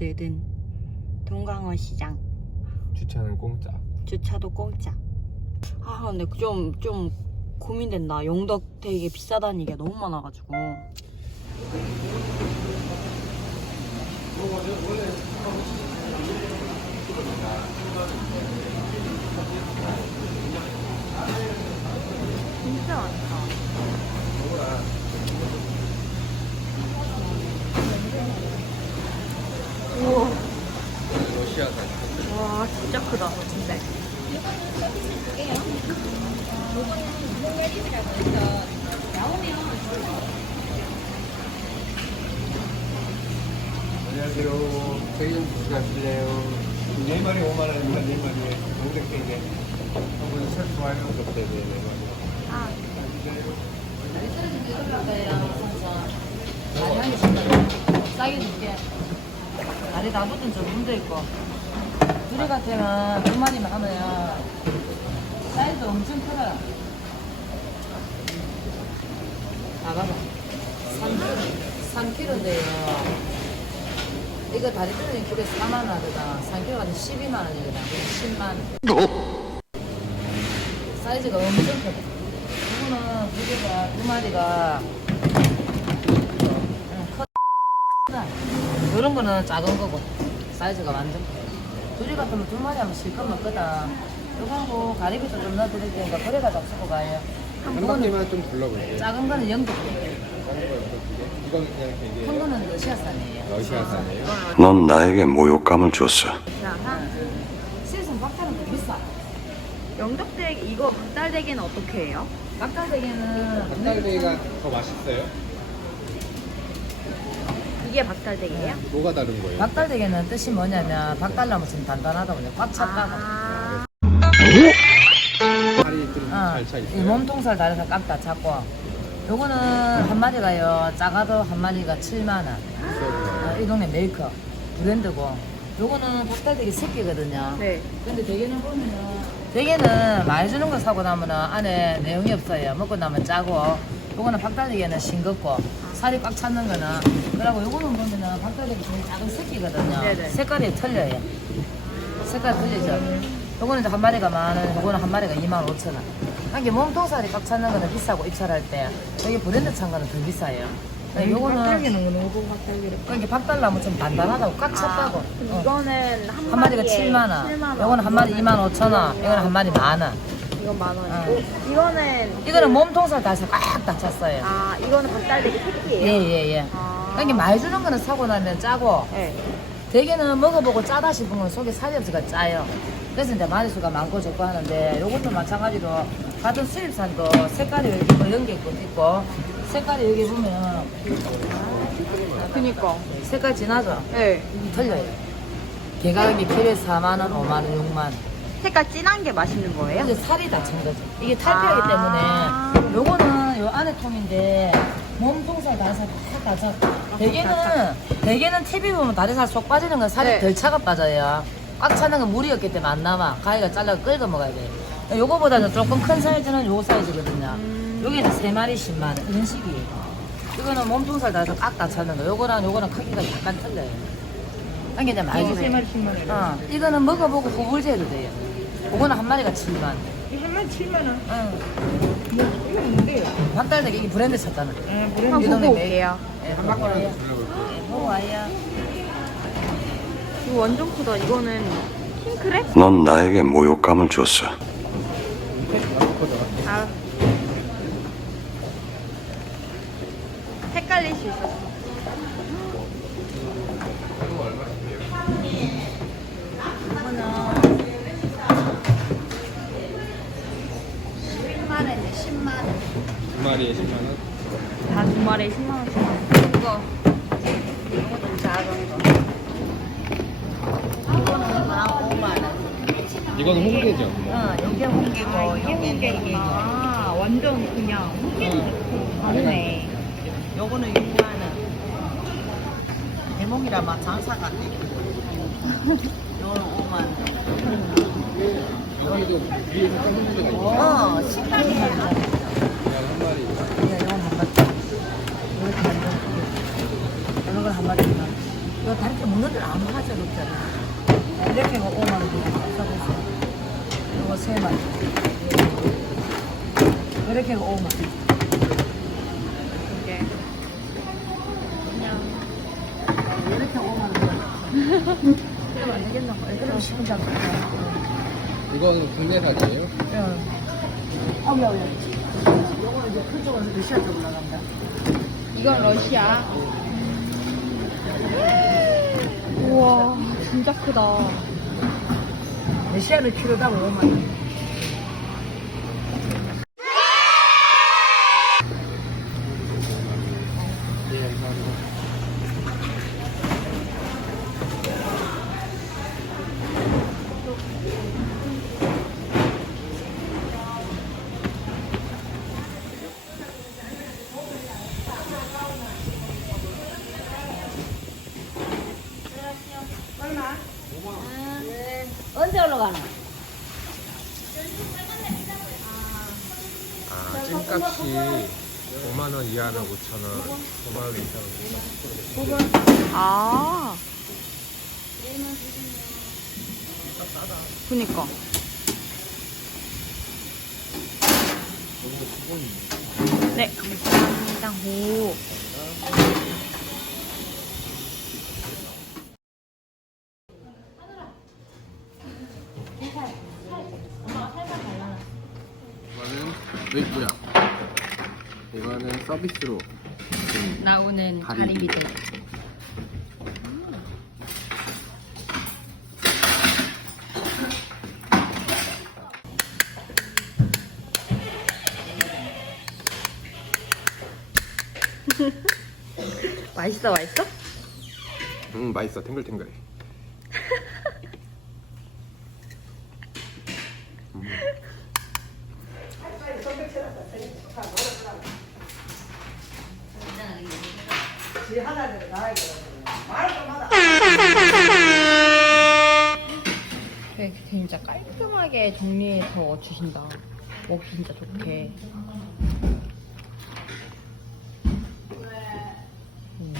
뜨든 동강원 시장 주차는 공짜. 주차도 공짜. 아 근데 좀좀 고민된다. 영덕 되게 비싸다는 얘기가 너무 많아가지고. 진짜 많다. 우와. 러시아산. 와 진짜 크다 근데 안녕하세요. 저희 좀 주시하실래요? 네 마리 5만 원이면 네 마리에 500개인데 한번 ဆက်좋아요. 그때 네 마리. 아. 싸게 줄게. 다리 다 붙은 저 문도 있고. 둘이 같으면 두 마리만 하면 사이즈 엄청 커요. 나가봐. 3, 3kg인데요. 이거 다리 뜯는 키로에 4만 원 하거든. 3kg가 12만 원이거든. 10만 원. 사이즈가 엄청 크다. 이거는 두 개가, 두 마리가 이런 거는 작은 거고 사이즈가 완전 커. 둘이 같으면 두 마리 하면 실컷 먹거든 이거하고 가리비도 좀 넣어드릴 테니까 그래가 잡수고 가요 한 바퀴만 좀 둘러볼게요. 작은 거는 영도 이건 그냥 되게 큰 거는 러시아산이에요 러시아산이에요. 넌 나에게 모욕감을 줬어. 시즌 박탈은 더 비싸 영덕대게 이거 박달대게는 어떻게 해요? 박탈대게는 닭달대기가 더 맛있어요? 이게 박달대게예요? 뭐가 다른 거예요? 박달대게는 뜻이 뭐냐면 박달나무 좀 단단하다고 꽉 찼다고 아, 어, 이. 몸통살 다려서 깍다 잡고. 요거는 한 마리가요 작아도 한 마리가 7만 원. 어, 이 동네 메이커 브랜드고. 요거는 박달대기 새끼거든요. 네. 근데 대게는 보면은 대게는 많이 주는 거 사고 나면은 안에 내용이 없어요. 먹고 나면 짜고. 요거는 박달대기는 싱겁고. 살이 꽉 찼는 거는. 그리고 요거는 보면은 박달대기 제일 작은 새끼거든요. 네네. 색깔이 틀려요. 색깔 틀리죠 요거는 이제 한 마리가 만 원, 요거는 한 마리가 2만 5천 원. 한개 몸통살이 꽉 찼는 거는 비싸고 입찰할 때 여기 브랜드 찬 거는 더 비싸요. 근데 요거는 박달기는 너무 박달기를. 그게 박달나무 좀 단단하다고 꽉 찼다고. 어. 이거는 한, 한 마리가 마리에 7만 원. 7만 원. 요거는 한 마리 2만 5천 원. 이거는 한 마리 만 원. 이건 만 원이고 이거는 이거는 몸통살 다해서 꽉다 찼어요. 아 이거는 박달대게 새끼예요. 예예 예. 아. 그러니까 많이 주는 거는 사고 나면 짜고 네. 대게는 먹어보고 짜다 건 속에 살이 없어가 짜요. 그래서 이제 마리수가 많고 적고 하는데 요것도 마찬가지로 같은 수입산도 색깔이 여기 뭐 연계 있고 있고 색깔이 여기 보면 그니까. 색깔 진하죠? 네. 틀려요. 개가격이 키로에 4만 원, 5만 원, 6만 원. 색깔 진한 게 맛있는 거예요? 이제 살이 다찬 거죠. 이게 탈피하기 아. 때문에 요거는 요 안에 통인데 몸통살 다리살 다 차. 대게는 대게는 TV 보면 다리살 쏙 빠지는 건 살이 네. 덜 차가 빠져요. 꽉 차는 건 물이었기 때문에 안 남아. 가위가 잘라 끓여 먹어야 돼. 요거보다는 조금 큰 사이즈는 요 사이즈거든요. 요게는 세 마리 10만 원 이런 식이에요. 이거는 몸통살 다리살 꽉다 차는 거. 요거랑 요거랑 크기가 약간 틀려요. 이제 많이 주세요. 10만 원. 어, 이거는 먹어보고 후불제도 돼요. 이거는 한 마리가 7만 원. 한 마리 7만 원. 응. 이거 뭔데요? 박달대게 이게 브랜드 쳤잖아. 네, 브랜드 한번 보고 올게요. 예, 보고 와요. 이거 완전 크다. 이거는 킹크랩? 넌 나에게 모욕감을 줬어. 아. 헷갈릴 수 있었어. 이거는 10만 원이네, 10만 원. 두 마리에 10만 원. 다 두 마리에 10만 원씩. 이거. 이거 좀 작은 거. 이거는 만 5만 원. 이건 홍게죠. 어, 이게 홍게고, 아, 이게 홍게구나. 아, 완전 그냥 홍게는 다르네. 요거는 6만 원. 대목이라 막 장사 같네. 요거는 5만 원. 여기도 위에서 깎는 데가 있어요. 어, 한 마리. 네, 이건 한 마리. 이렇게 한 마리. 이런 건한 마리만. 이거 다리 좀 너들 아무 하자 없잖아. 이렇게 가 5만 원 사보세요. 이거 세 마리. 이렇게 가 5만 원. 이게 이렇게 5만 원. 그럼 안 되겠나? 그럼 시키자. 이건 국내 산이에요? 어, 야, 야. 요거 이제 그쪽은 러시아 쪽 올라간다. 이건 러시아. 우와 진짜 크다. 러시아는 키로당 5만 원. 5,000원, 5만원 이상. 아. 그니까. 네, 감사합니다. 오. 왜 뭐야? 서비스로 나오는 가리비. 가리비들. 맛있어, 맛있어? 음 맛있어 탱글탱글 되게 진짜 깔끔하게 정리해서 주신다. 먹기 진짜 좋게. 음.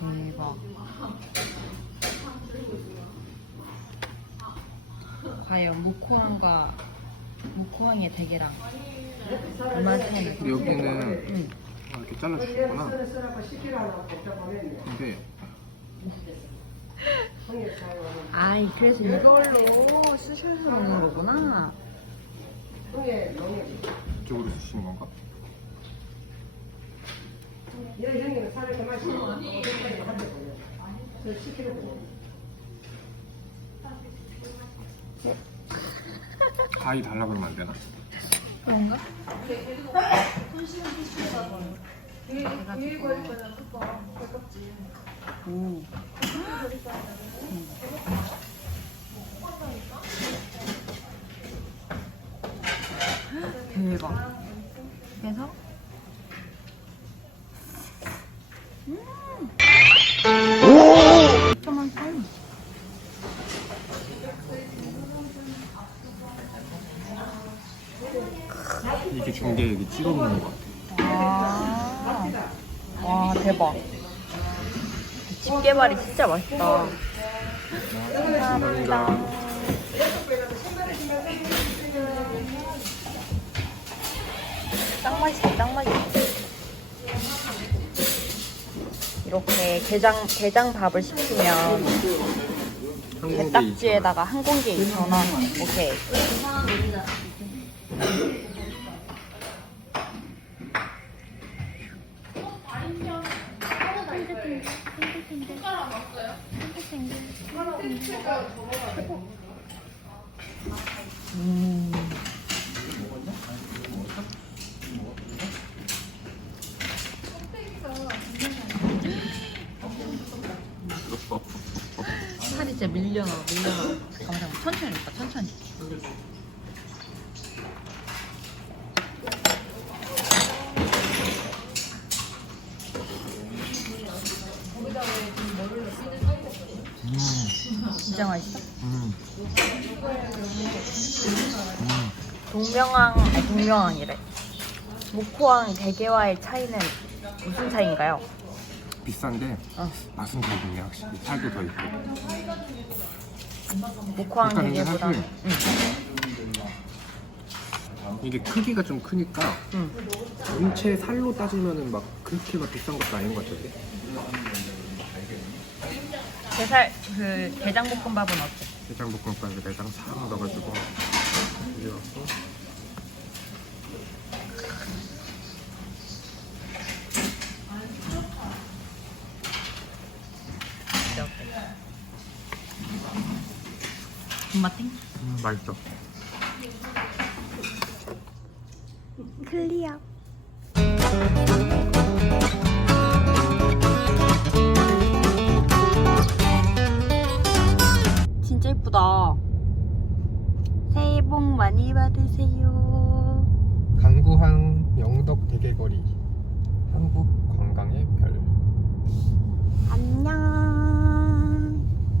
대박. 과연 무코항과 무코항의 대계랑 얼마 차이? 여기는 응. 아, 이렇게 잘라주셨구나. 근데 아이 그래서 이걸로 쓰셔서 먹는 거구나. 이쪽으로 주시는 건가? 가위 달라 그러면 안 되나? 그런가? 오. 대박. 그래서 음. 조금만 삶. 이렇게 중계 여기 찍어 먹는 것 같아. 아. 와 대박. 집게발이 진짜 맛있다. 감사합니다. 딱 맛있어, 딱 맛있어. 이렇게 게장 게장 밥을 시키면 항공기 2,000원. 게딱지에다가 한 공기에 2,000원. 오케이. 음. 살이 진짜 밀려나. 잠깐만, 잠깐만. 천천히 해봐, 천천히. 진짜 맛있어? 음. 동명항, 아니 동명항이래. 목포항 대게와의 차이는 무슨 차이인가요? 비싼데 어. 맛은 더 있네 확실히 살도 더 있고 이게 대게보다. 사실- 이게 크기가 좀 크니까 응. 전체 살로 따지면은 막 그렇게 막 비싼 것도 아닌 것 같은데 게살 그 게장볶음밥은 어때? 해장볶음밥에 내장 싹 넣어가지고 올려갖고 군맛탱? 음, 맛있어. 개거리 한국